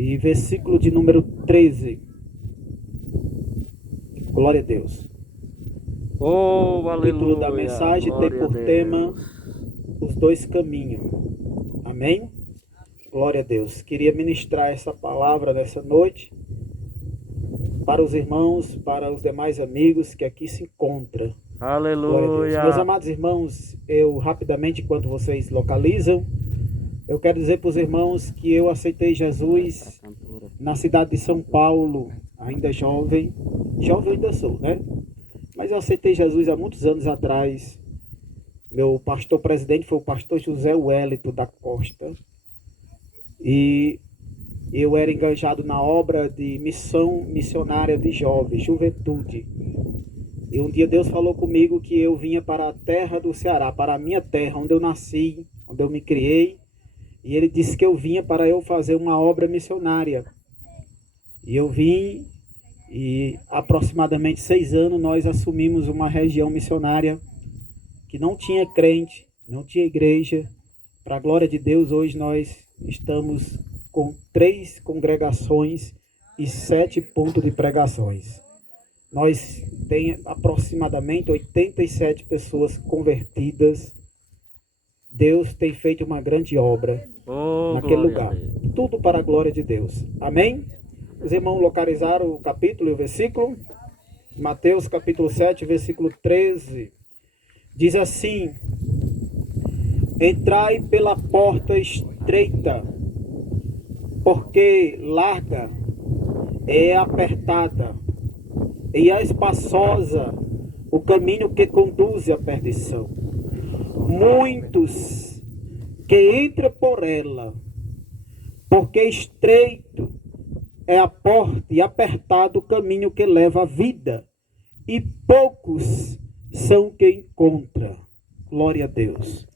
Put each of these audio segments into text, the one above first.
e versículo de número 13. Glória a Deus. Oh, O aleluia. título da mensagem tem por tema os dois caminhos. Amém? Glória a Deus. Queria ministrar essa palavra nessa noite para os irmãos, para os demais amigos que aqui se encontram. Glória a Deus. Meus amados irmãos, eu rapidamente, enquanto vocês localizam, eu quero dizer para os irmãos que eu aceitei Jesus na cidade de São Paulo, ainda jovem ainda sou, né? Mas eu aceitei Jesus há muitos anos atrás. Meu pastor presidente foi o pastor José Wellington da Costa. E eu era engajado na obra de missão missionária de jovens, juventude. E um dia Deus falou comigo que eu vinha para a terra do Ceará, para a minha terra, onde eu nasci, onde eu me criei. E ele disse que eu vinha para eu fazer uma obra missionária. E eu vim, e aproximadamente 6 anos nós assumimos uma região missionária que não tinha crente, não tinha igreja. Para a glória de Deus, hoje nós estamos com 3 congregações e 7 pontos de pregações. Nós temos aproximadamente 87 pessoas convertidas. Deus tem feito uma grande obra naquele lugar. Tudo para a glória de Deus. Amém? Os irmãos localizaram o capítulo e o versículo? Mateus capítulo 7, versículo 13. Diz assim: entrai pela porta estreita, porque larga é apertada e é espaçosa o caminho que conduz à perdição. Muitos que entram por ela, porque estreito é a porta e apertado o caminho que leva à vida, e poucos são que encontram. Glória a Deus.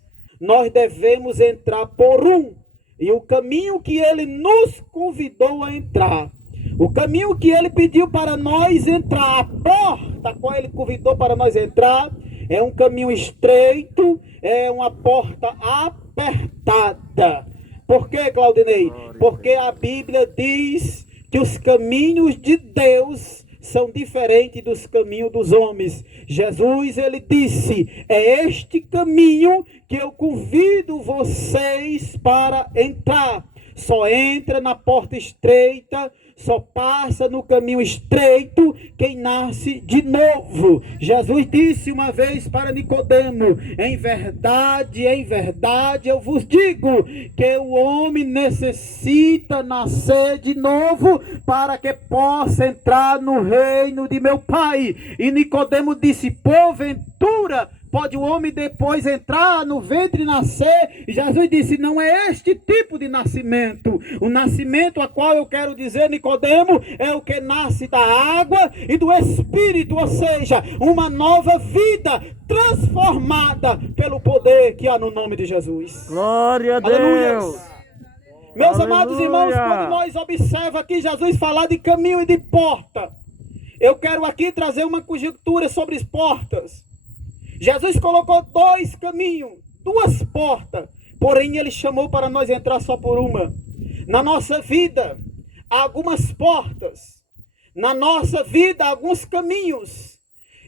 Nós devemos entrar por um, e o caminho que ele nos convidou a entrar, o caminho que ele pediu para nós entrar, a porta a qual ele convidou para nós entrar, é um caminho estreito, é uma porta apertada. Por quê, Claudinei? Porque a Bíblia diz que os caminhos de Deus são diferentes dos caminhos dos homens. Jesus, ele disse: é este caminho que eu convido vocês para entrar. Só entra na porta estreita, só passa no caminho estreito quem nasce de novo. Jesus disse uma vez para Nicodemo: em verdade, eu vos digo que o homem necessita nascer de novo para que possa entrar no reino de meu Pai. E Nicodemo disse: porventura pode o homem depois entrar no ventre e nascer? E Jesus disse: não é este tipo de nascimento. O nascimento a qual eu quero dizer, Nicodemo, é o que nasce da água e do Espírito, ou seja, uma nova vida transformada pelo poder que há no nome de Jesus. Glória a Deus. Aleluia. Meus Aleluia. amados irmãos, quando nós observamos aqui Jesus falar de caminho e de porta, eu quero aqui trazer uma conjectura sobre as portas. Jesus colocou 2 caminhos, 2 portas, porém ele chamou para nós entrar só por uma. Na nossa vida, há algumas portas, na nossa vida, há alguns caminhos,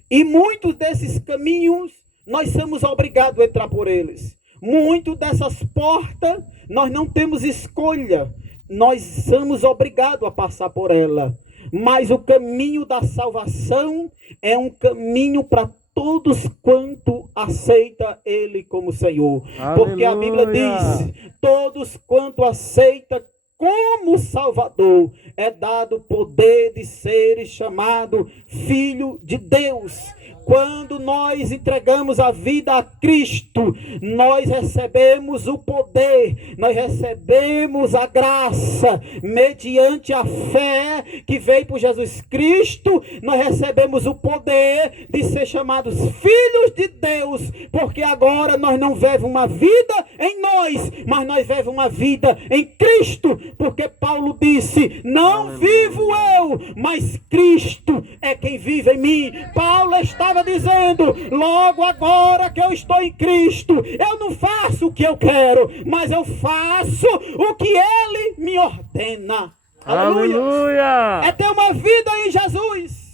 e muitos desses caminhos nós somos obrigados a entrar por eles. Muitas dessas portas nós não temos escolha, nós somos obrigados a passar por ela. Mas o caminho da salvação é um caminho para todos quanto aceita ele como Senhor. Aleluia. Porque a Bíblia diz: todos quanto aceita como Salvador, é dado o poder de ser chamado filho de Deus. Quando nós entregamos a vida a Cristo, nós recebemos o poder, nós recebemos a graça, mediante a fé que veio por Jesus Cristo, nós recebemos o poder de ser chamados filhos de Deus, porque agora nós não vivemos uma vida em nós, mas nós vivemos uma vida em Cristo, porque Paulo disse: não vivo eu, mas Cristo é quem vive em mim. Paulo estava dizendo: logo agora que eu estou em Cristo, eu não faço o que eu quero, mas eu faço o que Ele me ordena. Aleluia! É ter uma vida em Jesus.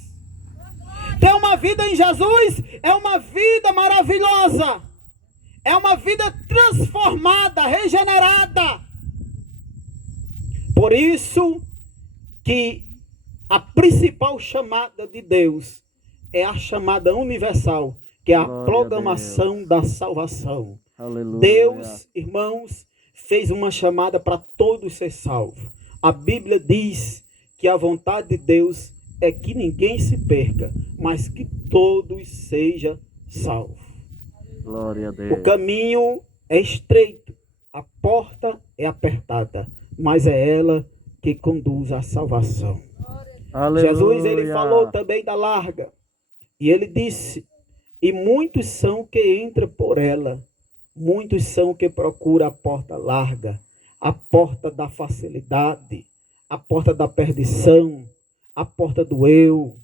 Ter uma vida em Jesus é uma vida maravilhosa. É uma vida transformada, regenerada. Por isso que a principal chamada de Deus é a chamada universal, que é a proclamação da salvação. Aleluia. Deus, irmãos, fez uma chamada para todos ser salvos. A Bíblia diz que a vontade de Deus é que ninguém se perca, mas que todos sejam salvos. Glória a Deus. O caminho é estreito, a porta é apertada, mas é ela que conduz à salvação. Aleluia. Jesus, ele falou também da larga, e ele disse, e muitos são que entram por ela, muitos são que procuram a porta larga, a porta da facilidade, a porta da perdição, a porta do eu,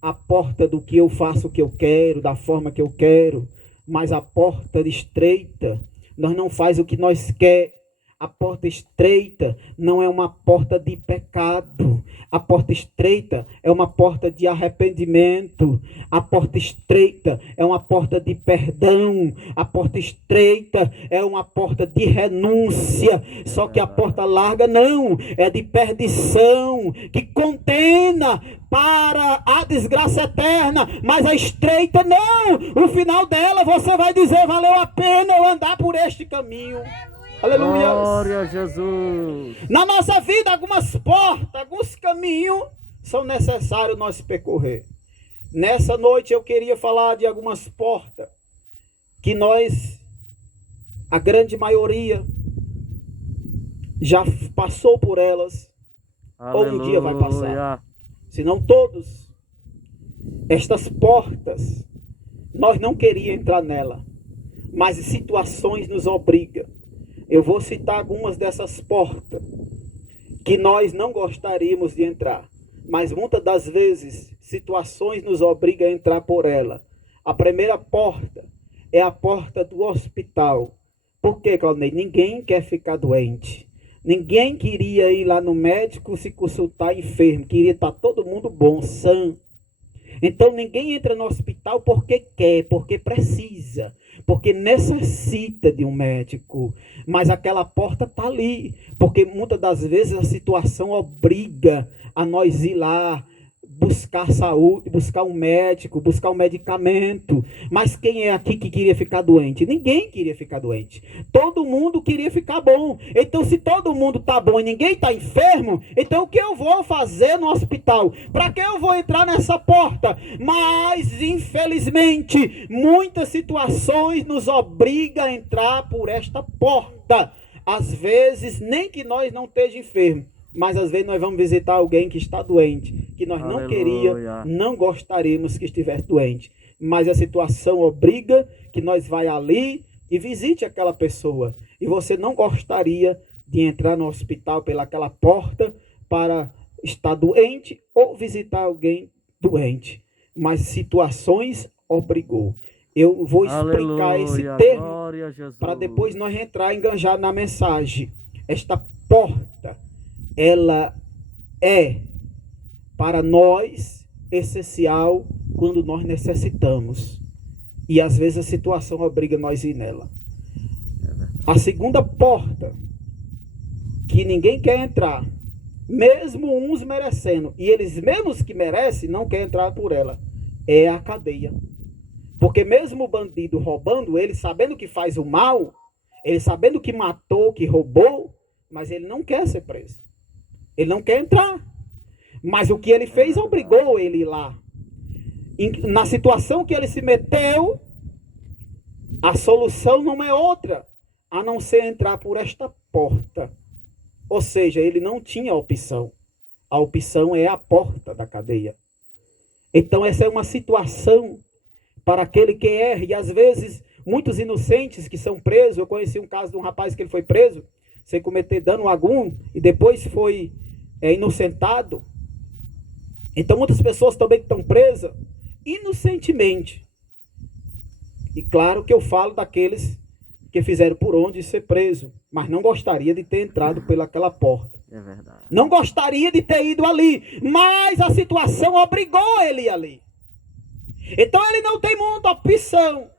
a porta do que eu faço o que eu quero, da forma que eu quero, mas a porta estreita, nós não faz o que nós quer. A porta estreita não é uma porta de pecado. A porta estreita é uma porta de arrependimento. A porta estreita é uma porta de perdão. A porta estreita é uma porta de renúncia. Só que a porta larga não, é de perdição, que condena para a desgraça eterna. Mas a estreita não. O final dela você vai dizer, valeu a pena eu andar por este caminho. Aleluia. Glória a Jesus. Na nossa vida, algumas portas, alguns caminhos são necessários nós percorrer. Nessa noite eu queria falar de algumas portas que nós, a grande maioria, já passou por elas. Aleluia. Ou um dia vai passar. Se não todos. Estas portas, nós não queríamos entrar nela, mas situações nos obrigam. Eu vou citar algumas dessas portas que nós não gostaríamos de entrar, mas muitas das vezes situações nos obrigam a entrar por ela. A primeira porta é a porta do hospital. Por quê, Claudinei? Ninguém quer ficar doente. Ninguém queria ir lá no médico se consultar enfermo. Queria estar todo mundo bom, sã. Então ninguém entra no hospital porque quer, porque precisa, porque necessita de um médico. Mas aquela porta está ali, porque muitas das vezes a situação obriga a nós ir lá, buscar saúde, buscar um médico, buscar um medicamento. Mas quem é aqui que queria ficar doente? Ninguém queria ficar doente. Todo mundo queria ficar bom. Então se todo mundo está bom e ninguém está enfermo, então o que eu vou fazer no hospital? Para que eu vou entrar nessa porta? Mas infelizmente muitas situações nos obrigam a entrar por esta porta. Às vezes nem que nós não estejamos enfermos, mas às vezes nós vamos visitar alguém que está doente, que nós não queríamos, não gostaríamos que estivesse doente. Mas a situação obriga que nós vá ali e visite aquela pessoa. E você não gostaria de entrar no hospital pelaquela porta para estar doente ou visitar alguém doente. Mas situações obrigou. Eu vou explicar esse termo para depois nós entrar enganjado na mensagem. Esta porta, ela é para nós essencial quando nós necessitamos. E às vezes a situação obriga nós a ir nela. A segunda porta, que ninguém quer entrar, mesmo uns merecendo, e eles mesmos que merecem, não querem entrar por ela, é a cadeia. Porque mesmo o bandido roubando, ele sabendo que faz o mal, ele sabendo que matou, que roubou, mas ele não quer ser preso. Ele não quer entrar. Mas o que ele fez obrigou ele a ir lá. Na situação que ele se meteu, a solução não é outra, a não ser entrar por esta porta. Ou seja, ele não tinha opção. A opção é a porta da cadeia. Então essa é uma situação para aquele que erra. E às vezes, muitos inocentes que são presos, eu conheci um caso de um rapaz que ele foi preso, sem cometer dano algum, e depois foi inocentado. Então muitas pessoas também que estão presas inocentemente. E claro que eu falo daqueles que fizeram por onde ser preso, mas não gostaria de ter entrado pelaquela porta. É verdade. Não gostaria de ter ido ali, mas a situação obrigou ele a ir ali. Então ele não tem muita opção.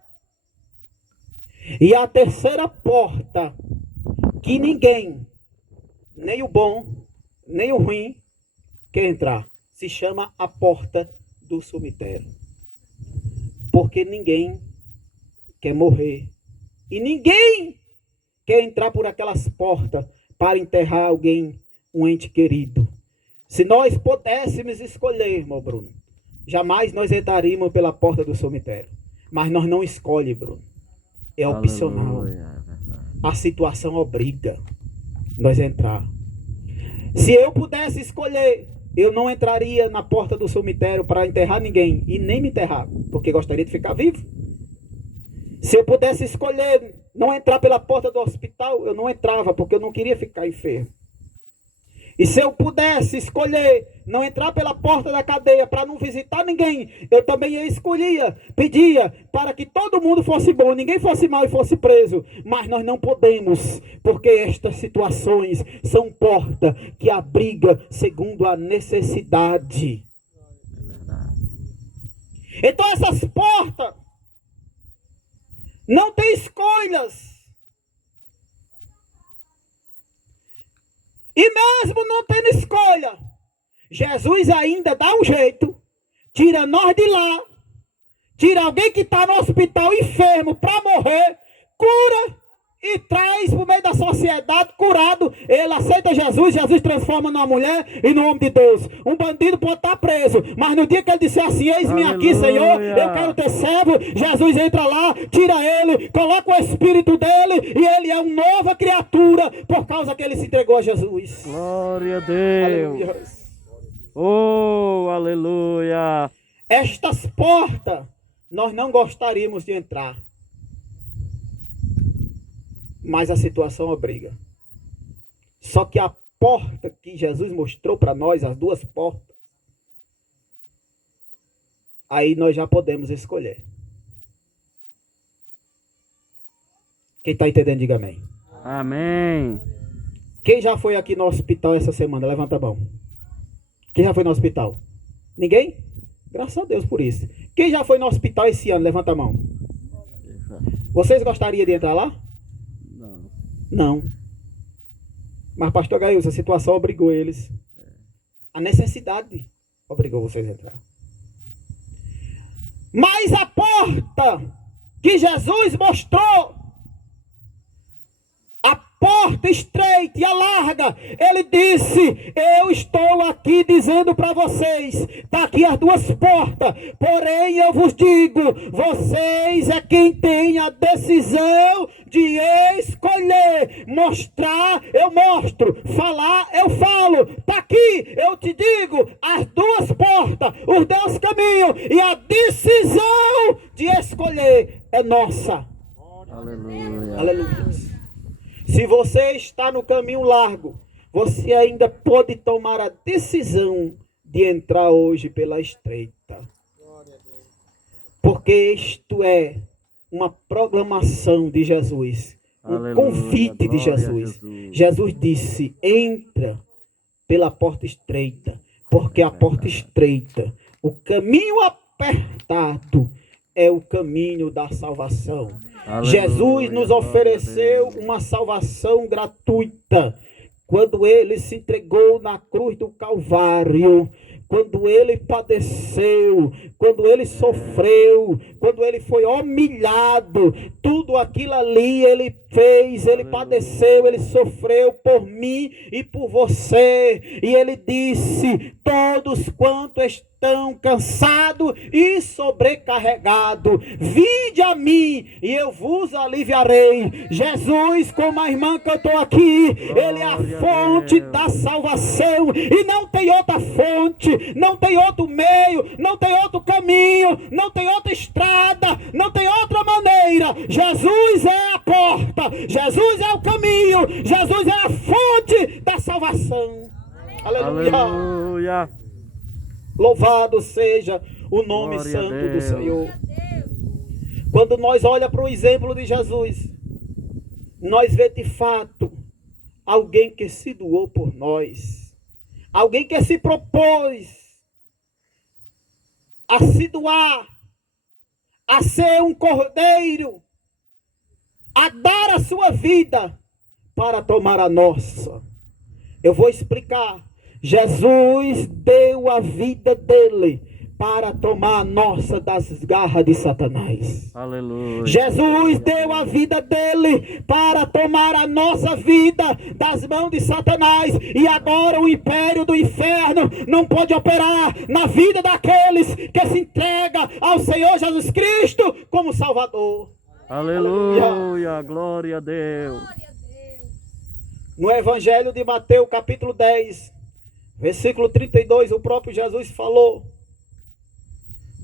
E a terceira porta, que ninguém, nem o bom, nem o ruim, quer entrar, se chama a porta do cemitério. Porque ninguém quer morrer. E ninguém quer entrar por aquelas portas para enterrar alguém, um ente querido. Se nós pudéssemos escolher, irmão Bruno, jamais nós entraríamos pela porta do cemitério. Mas nós não escolhemos, Bruno. É opcional. A situação obriga nós a entrar. Se eu pudesse escolher, eu não entraria na porta do cemitério para enterrar ninguém. E nem me enterrar, porque gostaria de ficar vivo. Se eu pudesse escolher não entrar pela porta do hospital, eu não entrava, porque eu não queria ficar enfermo. E se eu pudesse escolher não entrar pela porta da cadeia para não visitar ninguém, eu também pedia para que todo mundo fosse bom, ninguém fosse mal e fosse preso. Mas nós não podemos, porque estas situações são portas que abrigam segundo a necessidade. Então essas portas não têm escolhas. E mesmo não tendo escolha, Jesus ainda dá um jeito, tira nós de lá, tira alguém que está no hospital enfermo para morrer, cura e traz para o meio da sociedade curado. Ele aceita Jesus, Jesus transforma numa mulher e no homem de Deus. Um bandido pode estar preso, mas no dia que ele disser assim, eis-me aqui, Senhor, eu quero ter servo, Jesus entra lá, tira ele, coloca o Espírito dele e ele é uma nova criatura por causa que ele se entregou a Jesus. Glória a Deus. Aleluia. Oh, aleluia. Estas portas nós não gostaríamos de entrar, mas a situação obriga. Só que a porta que Jesus mostrou para nós, as duas portas, aí nós já podemos escolher. Quem está entendendo, diga amém. Amém. Quem já foi aqui no hospital essa semana? Levanta a mão. Quem já foi no hospital? Ninguém? Graças a Deus por isso. Quem já foi no hospital esse ano? Levanta a mão. Vocês gostariam de entrar lá? Não. Mas pastor Gailson, a situação obrigou eles. A necessidade obrigou vocês a entrar. Mas a porta que Jesus mostrou, a porta estreita e a larga, ele disse, eu estou aqui dizendo para vocês, está aqui as duas portas, porém eu vos digo, vocês é quem tem a decisão de escolher, mostrar, eu mostro, falar, eu falo, está aqui, eu te digo, as duas portas, os dois caminhos, e a decisão de escolher é nossa. Aleluia. Aleluia. Se você está no caminho largo, você ainda pode tomar a decisão de entrar hoje pela estreita. Porque isto é uma proclamação de Jesus, um convite de Jesus. Jesus disse, entra pela porta estreita, porque a porta estreita, o caminho apertado é o caminho da salvação. Aleluia, Jesus nos ofereceu uma salvação gratuita quando ele se entregou na cruz do Calvário, quando ele padeceu, quando ele sofreu, quando ele foi humilhado, tudo aquilo ali ele fez, ele padeceu, ele sofreu por mim e por você, e ele disse, todos quanto estão cansados e sobrecarregados, vinde a mim e eu vos aliviarei. Jesus, como a irmã cantou aqui, ele é a fonte da salvação e não tem outra fonte, não tem outro meio, não tem outro caminho, não tem outra estrada, não tem outra maneira. Jesus é a porta, Jesus é o caminho, Jesus é a fonte da salvação. Aleluia. Aleluia. Louvado seja o nome Glória santo do Senhor. Quando nós olhamos para o exemplo de Jesus, nós vemos de fato alguém que se doou por nós, alguém que se propôs a se doar, a ser um cordeiro, a dar a sua vida para tomar a nossa. Eu vou explicar. Jesus deu a vida dele para tomar a nossa das garras de Satanás. Aleluia. Jesus deu a vida dele para tomar a nossa vida das mãos de Satanás. E agora o império do inferno não pode operar na vida daqueles que se entregam ao Senhor Jesus Cristo como Salvador. Aleluia. Glória a Deus. No Evangelho de Mateus, capítulo 10, versículo 32, o próprio Jesus falou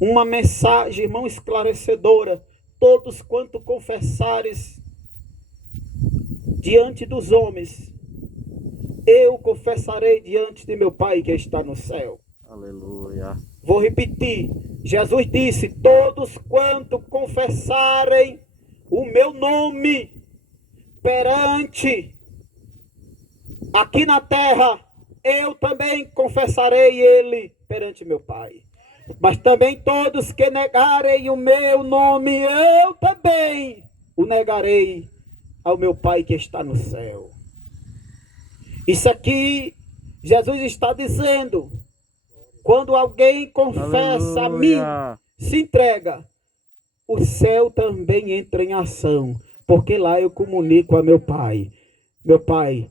uma mensagem, irmão, esclarecedora. Todos quanto confessares diante dos homens, eu confessarei diante de meu Pai que está no céu. Aleluia. Vou repetir. Jesus disse: todos quanto confessarem o meu nome perante aqui na terra, eu também confessarei ele perante meu Pai. Mas também todos que negarem o meu nome, eu também o negarei ao meu Pai que está no céu. Isso aqui, Jesus está dizendo, quando alguém confessa a mim, se entrega, o céu também entra em ação, porque lá eu comunico a meu Pai. Meu Pai,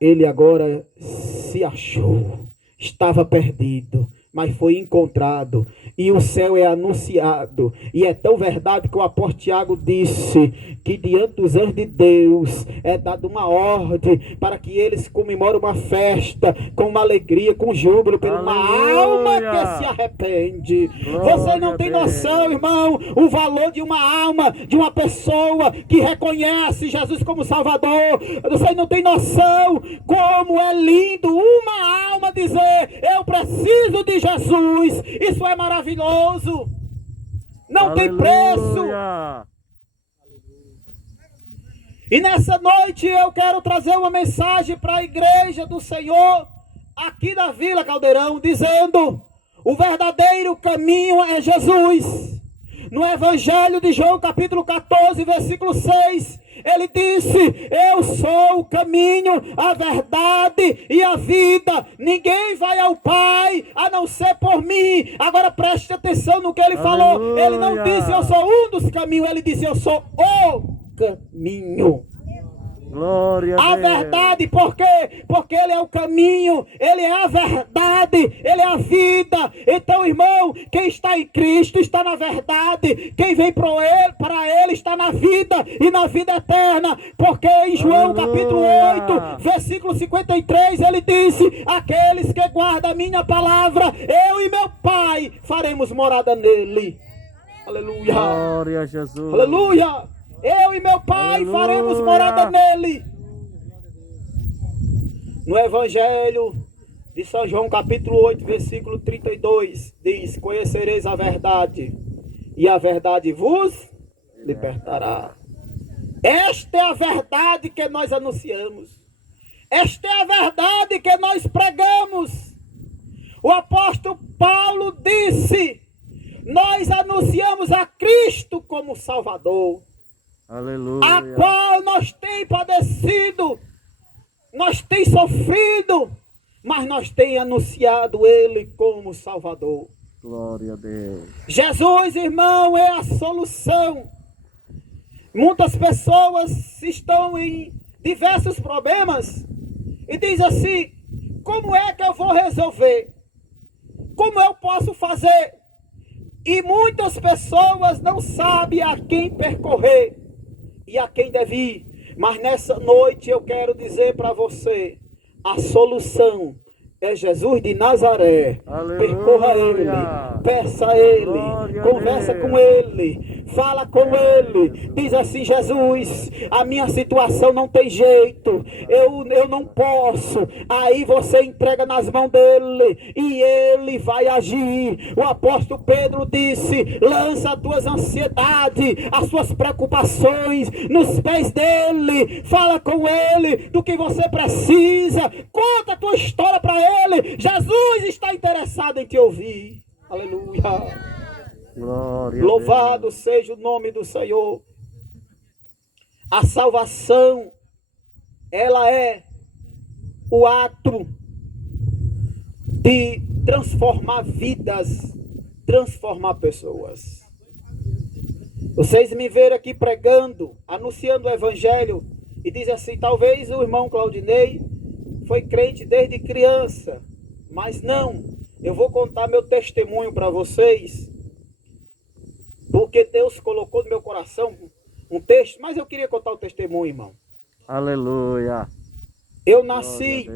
ele agora se achou, estava perdido, mas foi encontrado, e o céu é anunciado, e é tão verdade que o apóstolo Tiago disse, que diante dos anjos de Deus, é dada uma ordem, para que eles comemorem uma festa, com uma alegria, com júbilo, por uma alma que se arrepende. Glória. Você não tem noção, irmão, o valor de uma alma, de uma pessoa que reconhece Jesus como Salvador. Você não tem noção como é lindo uma alma dizer, eu preciso de Jesus. Isso é maravilhoso. Não tem preço. E nessa noite eu quero trazer uma mensagem para a igreja do Senhor aqui da Vila Caldeirão, dizendo: o verdadeiro caminho é Jesus. No Evangelho de João, capítulo 14, versículo 6, ele disse: eu sou o caminho, a verdade e a vida. Ninguém vai ao Pai a não ser por mim. Agora preste atenção no que ele falou. Ele não disse eu sou um dos caminhos, ele disse eu sou o caminho. Glória a verdade, por quê? Porque ele é o caminho, ele é a verdade, ele é a vida. Então, irmão, quem está em Cristo está na verdade. Quem vem para ele está na vida e na vida eterna. Porque em João capítulo 8, versículo 53, ele disse: aqueles que guardam a minha palavra, eu e meu Pai faremos morada nele. Aleluia. Glória a Jesus. Aleluia. Eu e meu Pai faremos morada nele. No Evangelho de São João, capítulo 8, versículo 32, diz: conhecereis a verdade, e a verdade vos libertará. Esta é a verdade que nós anunciamos. Esta é a verdade que nós pregamos. O apóstolo Paulo disse: nós anunciamos a Cristo como Salvador. Aleluia. A qual nós tem padecido, nós tem sofrido, mas nós tem anunciado ele como Salvador. Glória a Deus. Jesus, irmão, é a solução. Muitas pessoas estão em diversos problemas e diz assim: como é que eu vou resolver? Como eu posso fazer? E muitas pessoas não sabem a quem percorrer e a quem deve ir. Mas nessa noite eu quero dizer para você: a solução é Jesus de Nazaré. Aleluia. Percorra ele, peça a ele, glória conversa com ele, Fala com ele. Diz assim: Jesus, a minha situação não tem jeito. Eu não posso. Aí você entrega nas mãos dele e ele vai agir. O apóstolo Pedro disse: lança as tuas ansiedades, as suas preocupações nos pés dele. Fala com ele do que você precisa. Conta a tua história para ele. Jesus está interessado em te ouvir. Aleluia. Glória Louvado seja o nome do Senhor. A salvação, ela é o ato de transformar vidas, transformar pessoas. Vocês me viram aqui pregando, anunciando o evangelho, e dizem assim: talvez o irmão Claudinei foi crente desde criança, mas não. Eu vou contar meu testemunho para vocês, porque Deus colocou no meu coração um texto, mas eu queria contar o testemunho, irmão. Aleluia. Eu nasci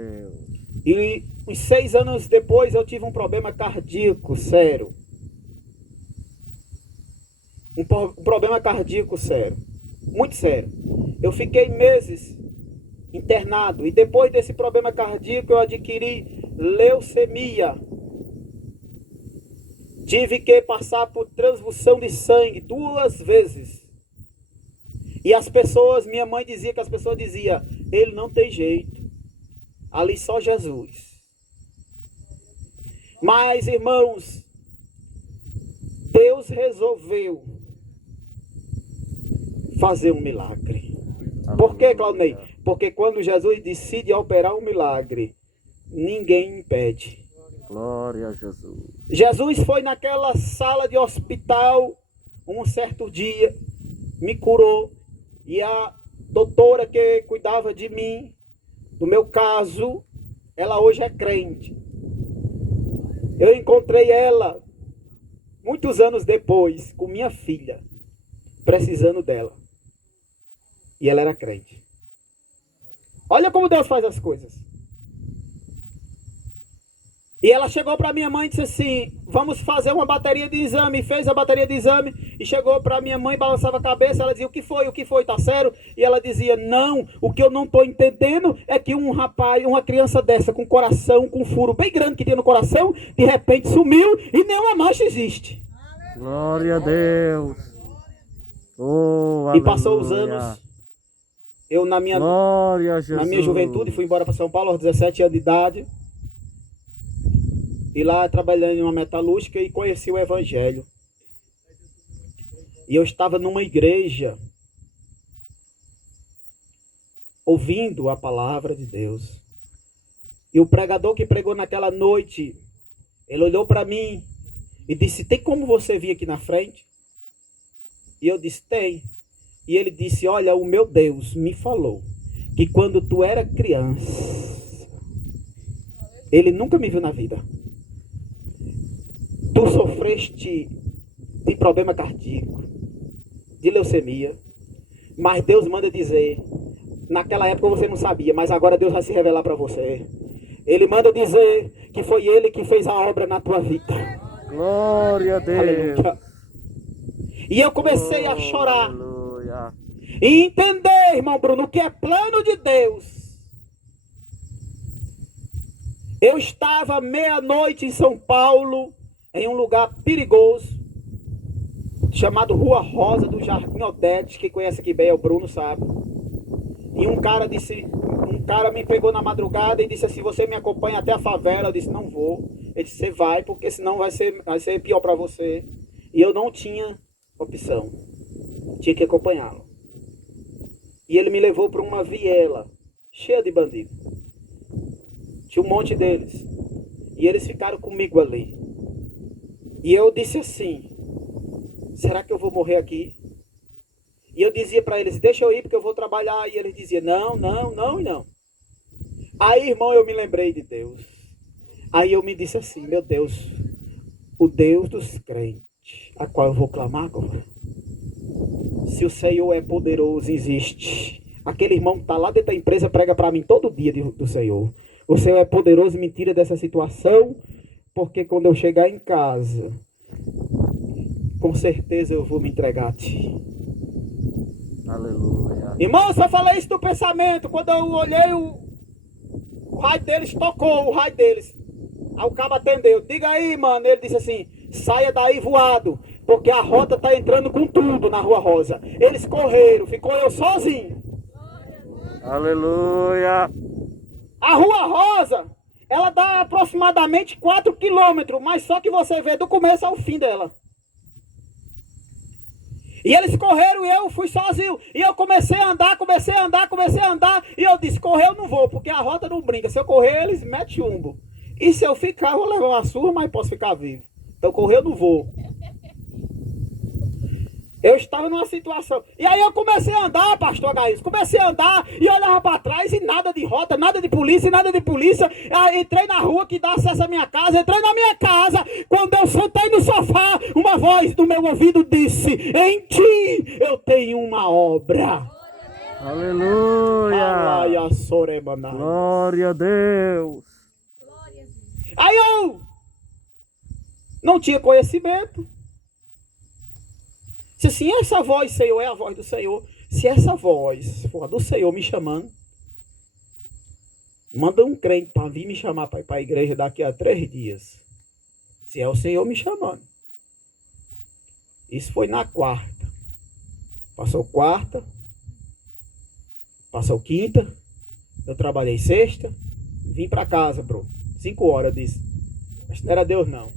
e uns 6 anos depois eu tive um problema cardíaco sério. Um problema cardíaco sério, muito sério. Eu fiquei meses internado e depois desse problema cardíaco eu adquiri leucemia. Tive que passar por transfusão de sangue 2 vezes. E as pessoas, minha mãe dizia que as pessoas diziam: ele não tem jeito. Ali só Jesus. Mas, irmãos, Deus resolveu fazer um milagre. Por que, Claudinei? Porque quando Jesus decide operar um milagre, ninguém impede. Glória a Jesus. Jesus foi naquela sala de hospital um certo dia, me curou, e a doutora que cuidava de mim, no meu caso, ela hoje é crente. Eu encontrei ela muitos anos depois com minha filha, precisando dela. E ela era crente. Olha como Deus faz as coisas. E ela chegou para minha mãe e disse assim: vamos fazer uma bateria de exame. Fez a bateria de exame e chegou para minha mãe, balançava a cabeça. Ela dizia: o que foi, tá sério? E ela dizia: não, o que eu não estou entendendo é que um rapaz, uma criança dessa com coração, com um furo bem grande que tinha no coração, de repente sumiu e nenhuma mancha existe. Glória a Deus. Oh, e passou os anos. Eu na minha juventude fui embora para São Paulo aos 17 anos de idade. E lá trabalhando em uma metalúrgica e conheci o evangelho. E eu estava numa igreja ouvindo a palavra de Deus. E o pregador que pregou naquela noite, ele olhou para mim e disse: tem como você vir aqui na frente? E eu disse: tem. E ele disse: olha, o meu Deus me falou que quando tu era criança, ele nunca me viu na vida. Tu sofreste de problema cardíaco, de leucemia, mas Deus manda dizer, naquela época você não sabia, mas agora Deus vai se revelar para você. Ele manda dizer que foi Ele que fez a obra na tua vida. Glória a Deus. Aleluia. E eu comecei a chorar. Aleluia. E entender, irmão Bruno, o que é plano de Deus. Eu estava meia-noite em São Paulo, em um lugar perigoso, chamado Rua Rosa do Jardim Odete. Quem conhece aqui bem é o Bruno, sabe? E um cara me pegou na madrugada e disse assim: você me acompanha até a favela? Eu disse: não vou. Ele disse: você vai, porque senão vai ser pior para você. E eu não tinha opção, tinha que acompanhá-lo. E ele me levou para uma viela cheia de bandidos. Tinha um monte deles. E eles ficaram comigo ali. E eu disse assim: será que eu vou morrer aqui? E eu dizia para eles: deixa eu ir porque eu vou trabalhar. E eles diziam: não, não, não e não. Aí, irmão, eu me lembrei de Deus. Aí eu me disse assim: meu Deus, o Deus dos crentes, a qual eu vou clamar agora. Se o Senhor é poderoso, existe. Aquele irmão que está lá dentro da empresa prega para mim todo dia do Senhor. O Senhor é poderoso, me tira dessa situação, porque quando eu chegar em casa, com certeza eu vou me entregar a ti. Aleluia. Irmão, eu só falei isso do pensamento. Quando eu olhei, o raio deles tocou, o raio deles. Aí o cabo atendeu. Diga aí, mano. Ele disse assim: saia daí voado, porque a rota tá entrando com tudo na Rua Rosa. Eles correram, ficou eu sozinho. Aleluia. A Rua Rosa, ela dá aproximadamente 4 quilômetros, mas só que você vê do começo ao fim dela. E eles correram e eu fui sozinho. E eu comecei a andar. E eu disse: correr eu não vou, porque a rota não brinca. Se eu correr, eles metem chumbo. E se eu ficar, eu vou levar uma surra, mas posso ficar vivo. Então correr eu não vou. Eu estava numa situação. E aí eu comecei a andar, pastor Gaís. Comecei a andar e olhava para trás e nada de rota, nada de polícia. Aí entrei na rua que dá acesso à minha casa. Entrei na minha casa. Quando eu sentei no sofá, uma voz do meu ouvido disse: em ti eu tenho uma obra. Aleluia. Glória a Deus. Aí eu não tinha conhecimento. Se assim, essa voz, Senhor, é a voz do Senhor. Se essa voz for do Senhor me chamando, manda um crente para vir me chamar para ir para a igreja daqui a 3 dias. Se é o Senhor me chamando. Isso foi na quarta. Passou quarta. Passou quinta. Eu trabalhei sexta. Vim para casa, bro. 5 horas, eu disse. Mas não era Deus, não.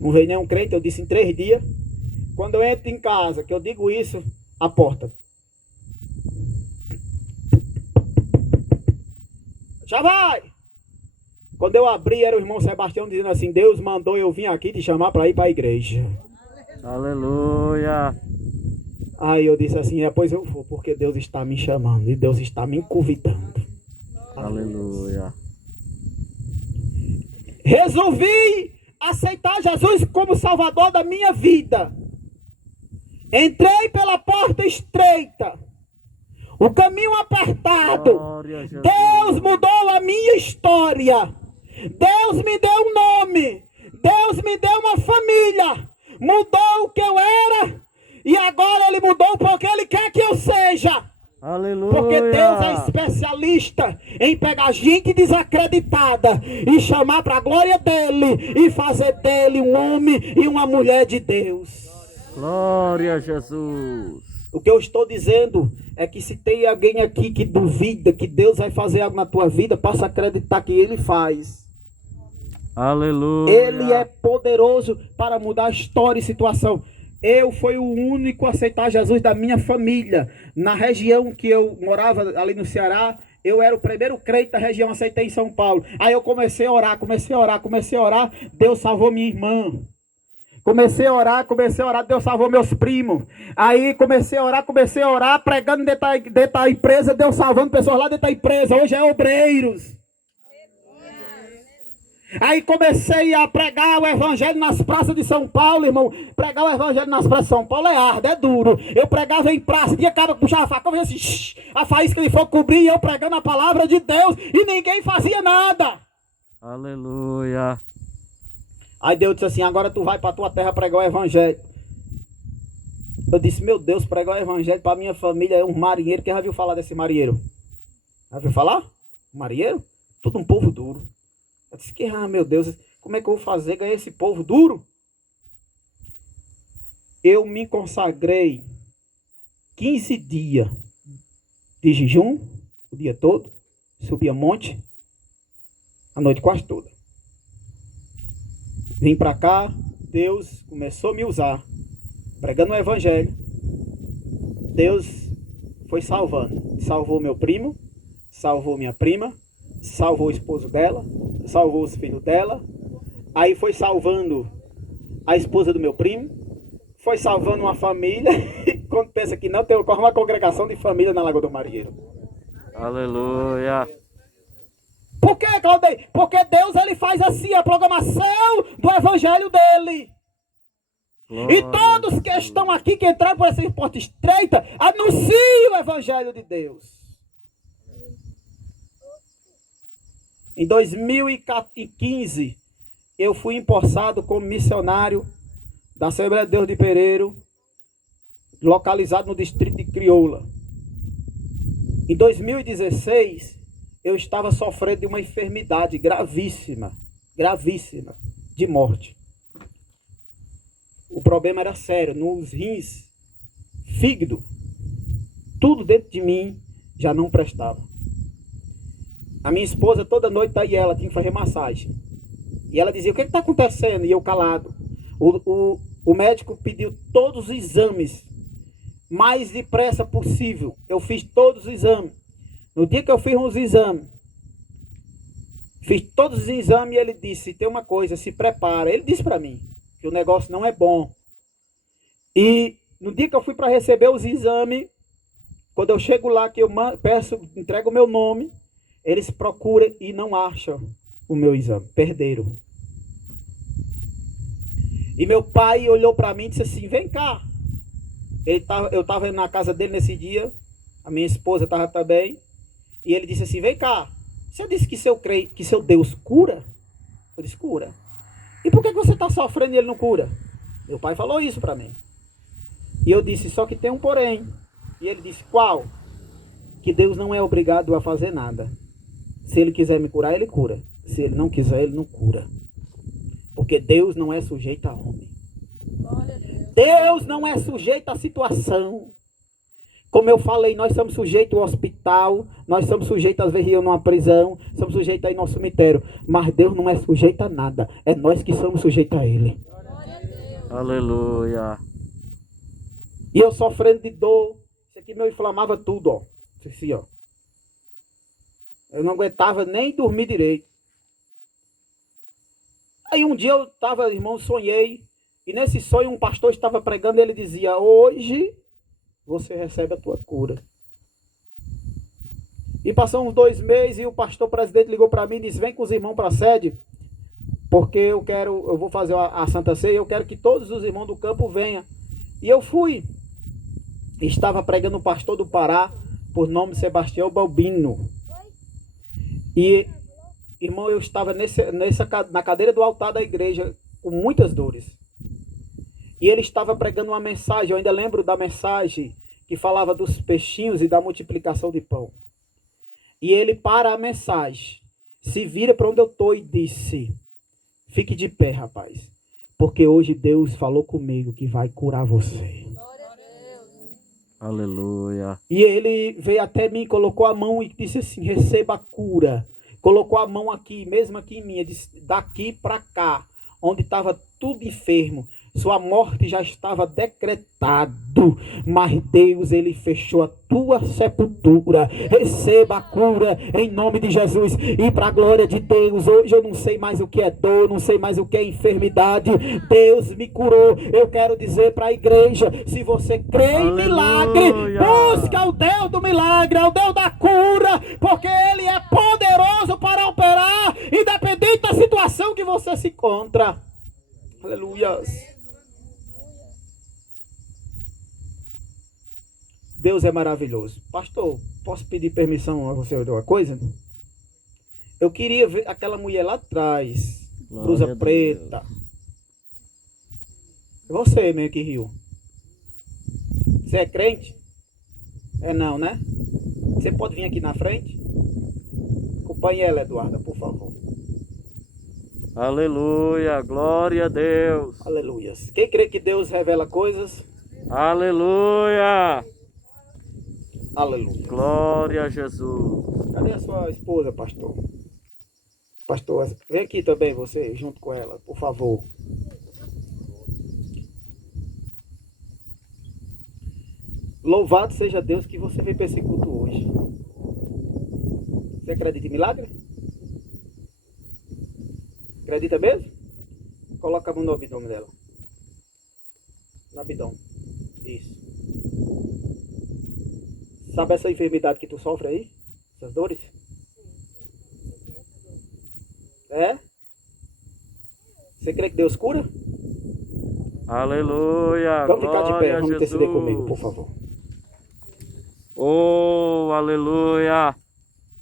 Não veio nenhum crente, eu disse em 3 dias. Quando eu entro em casa, que eu digo isso, a porta. Já vai! Quando eu abri, era o irmão Sebastião dizendo assim: Deus mandou eu vir aqui te chamar para ir para a igreja. Aleluia. Aí eu disse assim: pois eu vou, porque Deus está me chamando e Deus está me convidando. Aleluia. Resolvi aceitar Jesus como Salvador da minha vida. Entrei pela porta estreita, o caminho apertado. Deus mudou a minha história. Deus me deu um nome. Deus me deu uma família. Mudou o que eu era. E agora Ele mudou porque Ele quer que eu seja. Aleluia. Porque Deus é especialista em pegar gente desacreditada e chamar para a glória dEle e fazer dele um homem e uma mulher de Deus. Glória a Jesus. O que eu estou dizendo é que se tem alguém aqui que duvida que Deus vai fazer algo na tua vida, passa a acreditar que Ele faz. Aleluia. Ele é poderoso para mudar a história e situação. Eu fui o único a aceitar Jesus da minha família. Na região que eu morava, ali no Ceará, eu era o primeiro crente da região, aceitei em São Paulo. Aí eu comecei a orar. Deus salvou minha irmã. Comecei a orar, Deus salvou meus primos. Aí comecei a orar, pregando dentro da empresa, Deus salvando pessoas lá dentro da empresa. Hoje é obreiros. Aí comecei a pregar o evangelho nas praças de São Paulo, irmão. Pregar o evangelho nas praças de São Paulo é árduo, é duro. Eu pregava em praça, dia cara puxava a faca, assim, a faísca de fogo cobria, e eu pregando a palavra de Deus, e ninguém fazia nada. Aleluia. Aí Deus disse assim: agora tu vai para tua terra pregar o evangelho. Eu disse: meu Deus, pregar o evangelho para minha família é um marinheiro. Quem já viu falar desse marinheiro? Já viu falar? Marinheiro? Tudo um povo duro. Eu disse que, meu Deus, como é que eu vou fazer ganhar esse povo duro? Eu me consagrei 15 dias de jejum, o dia todo, subia monte, a noite quase toda. Vim para cá, Deus começou a me usar, pregando o evangelho. Deus foi salvando. Salvou meu primo, salvou minha prima, salvou o esposo dela, salvou os filhos dela. Aí foi salvando a esposa do meu primo, foi salvando uma família. Quando pensa que não, tem uma congregação de família na Lagoa do Marinheiro. Aleluia. Por quê, Claudei? Porque Deus, ele faz assim a programação do evangelho dele. Glória. E todos que estão aqui, que entraram por essa porta estreita, anunciem o evangelho de Deus. Em 2015, eu fui empossado como missionário da Assembleia de Deus de Pereiro, localizado no distrito de Crioula. Em 2016, eu estava sofrendo de uma enfermidade gravíssima, de morte. O problema era sério, nos rins, fígado, tudo dentro de mim já não prestava. A minha esposa toda noite tá aí, ela tinha que fazer massagem. E ela dizia, o que está acontecendo? E eu calado. O médico pediu todos os exames, mais depressa possível. Eu fiz todos os exames. No dia que eu fiz os exames, ele disse, tem uma coisa, se prepara. Ele disse para mim que o negócio não é bom. E no dia que eu fui para receber os exames, quando eu chego lá, que eu peço, entrego o meu nome, eles procuram e não acham o meu exame. Perderam. E meu pai olhou para mim e disse assim, vem cá. Eu estava na casa dele nesse dia, a minha esposa estava também, e ele disse assim, vem cá, você disse que seu Deus cura? Eu disse, cura. E por que você está sofrendo e ele não cura? Meu pai falou isso para mim. E eu disse, só que tem um porém. E ele disse, qual? Que Deus não é obrigado a fazer nada. Se ele quiser me curar, ele cura. Se ele não quiser, ele não cura. Porque Deus não é sujeito a homem. Deus não é sujeito à situação. Como eu falei, nós somos sujeitos ao hospital, nós somos sujeitos às vezes a numa prisão, somos sujeitos a ir no cemitério. Mas Deus não é sujeito a nada. É nós que somos sujeitos a Ele. Aleluia. E eu sofrendo de dor. Isso aqui me inflamava tudo, ó. Isso aqui, ó. Eu não aguentava nem dormir direito. Aí um dia eu estava, irmão, sonhei. E nesse sonho um pastor estava pregando e ele dizia, hoje você recebe a tua cura. E passou uns 2 meses e o pastor presidente ligou para mim e disse, vem com os irmãos para a sede, porque eu vou fazer a Santa Ceia, eu quero que todos os irmãos do campo venham. E eu fui. Estava pregando o pastor do Pará, por nome Sebastião Balbino. E, irmão, eu estava na cadeira do altar da igreja, com muitas dores. E ele estava pregando uma mensagem, eu ainda lembro da mensagem, que falava dos peixinhos e da multiplicação de pão. E ele para a mensagem, se vira para onde eu estou e disse, fique de pé, rapaz, porque hoje Deus falou comigo que vai curar você. Aleluia. E ele veio até mim, colocou a mão e disse assim, receba a cura. Colocou a mão aqui, mesmo aqui em mim, disse, daqui para cá, onde estava tudo enfermo. Sua morte já estava decretado, mas Deus, ele fechou a tua sepultura. Receba a cura em nome de Jesus e para a glória de Deus. Hoje eu não sei mais o que é dor, não sei mais o que é enfermidade. Deus me curou. Eu quero dizer para a igreja, se você crê em milagre, busca o Deus do milagre, é o Deus da cura, porque ele é poderoso para operar, independente da situação que você se encontra. Aleluia. Deus é maravilhoso. Pastor, posso pedir permissão a você de uma coisa? Eu queria ver aquela mulher lá atrás, blusa preta. Você meio que riu. Você é crente? É não, né? Você pode vir aqui na frente? Acompanhe ela, Eduarda, por favor. Aleluia, glória a Deus. Aleluia. Quem crê que Deus revela coisas? Aleluia. Aleluia. Glória a Jesus. Cadê a sua esposa, pastor? Pastor, vem aqui também você, junto com ela, por favor. Louvado seja Deus que você veio para esse culto hoje. Você acredita em milagre? Acredita mesmo? Coloca a mão no abdômen dela. No abdômen. Isso. Sabe essa enfermidade que tu sofre aí? Essas dores? É? Você crê que Deus cura? Aleluia. Vamos ficar de pé, vamos Jesus. interceder comigo, por favor. Oh, aleluia.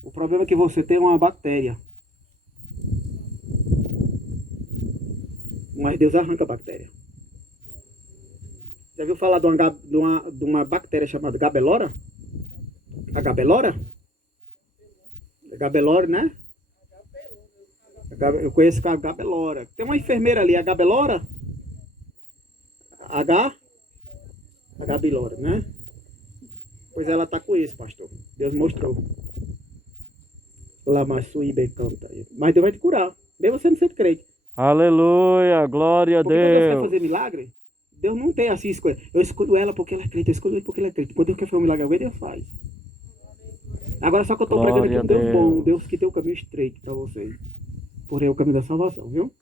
O problema é que você tem uma bactéria. Mas Deus arranca a bactéria. Já viu falar de uma bactéria chamada Gabelora? A Gabelora? Gabelora, né? Eu conheço a Gabelora. Tem uma enfermeira ali, a Gabelora? A Gabilora, né? Pois ela tá com isso, pastor. Deus mostrou. Lá, mas canta. Mas Deus vai te curar. Mesmo você não sendo crente. Aleluia, glória a Porque quando Deus quer Deus. fazer milagre, Deus não tem assim escolha. Eu escolho ela porque ela é crente, eu escolho ele porque ele é crente. Quando Deus quer fazer um milagre, Deus faz. Agora só que eu tô pregando aqui um Deus bom, um Deus que tem o caminho estreito para vocês. Porém, é o caminho da salvação, viu?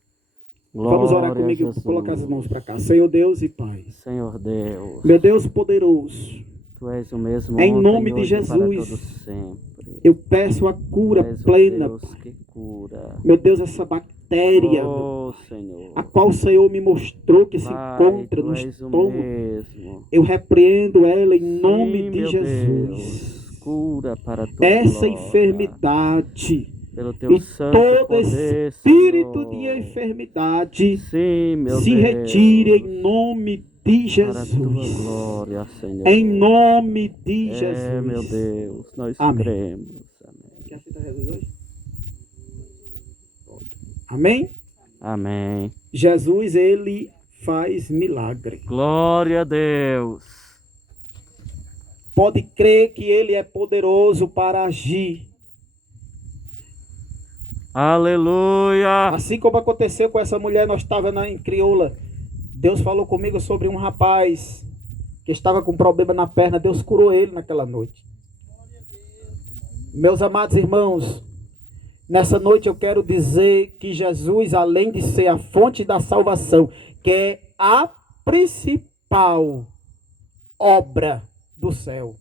Vamos orar comigo e colocar as mãos para cá. Senhor Deus e Pai. Senhor Deus. Meu Deus poderoso. Tu és o mesmo Em ontem, nome e de hoje, Jesus, para todo sempre. Eu peço a cura Tu és o plena. Deus que cura. Meu Deus, essa bactéria, Oh, Senhor. a qual o Senhor me mostrou que se Pai, encontra tu no és o estômago, mesmo. eu repreendo ela em nome Sim, de meu Jesus. Deus. Cura para tua Essa glória. enfermidade Pelo teu e santo todo poder, espírito Senhor. de enfermidade Sim, meu se Deus. retire em nome de Para a tua Jesus. glória, Senhor. Em nome de Jesus. Meu Deus, nós Amém. cremos. Amém. Quer aceitar Jesus hoje? Amém? Amém. Jesus, ele faz milagre. Glória a Deus. Pode crer que ele é poderoso para agir. Aleluia. Assim como aconteceu com essa mulher, nós estávamos em Crioula. Deus falou comigo sobre um rapaz que estava com problema na perna. Deus curou ele naquela noite. Meus amados irmãos, nessa noite eu quero dizer que Jesus, além de ser a fonte da salvação, que é a principal obra do céu.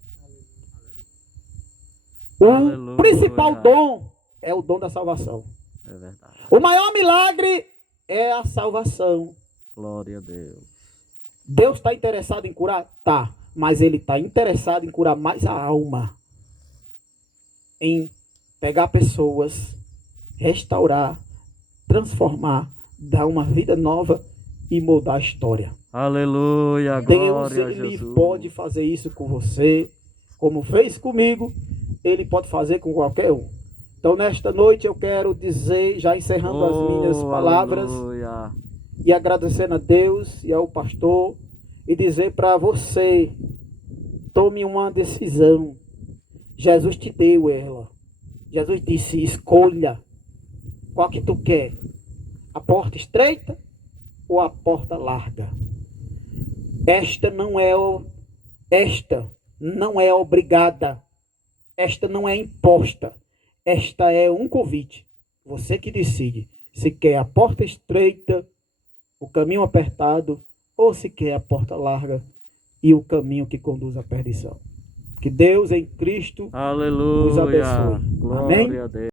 O principal dom é o dom da salvação. É verdade. O maior milagre é a salvação. Glória a Deus. Deus está interessado em curar? Tá. Mas ele está interessado em curar mais a alma. Em pegar pessoas, restaurar, transformar, dar uma vida nova e mudar a história. Aleluia, Deus, glória a ele Jesus. pode fazer isso com você, como fez comigo, ele pode fazer com qualquer um. Então, nesta noite, eu quero dizer, já encerrando as minhas palavras, aleluia. E agradecendo a Deus e ao pastor, e dizer para você, tome uma decisão. Jesus te deu ela. Jesus disse, escolha qual que tu quer. A porta estreita ou a porta larga. Esta não é obrigada. Esta não é imposta. Esta é um convite. Você que decide se quer a porta estreita, o caminho apertado, ou se quer a porta larga e o caminho que conduz à perdição. Que Deus em Cristo Aleluia. nos abençoe. Glória Amém? a Deus.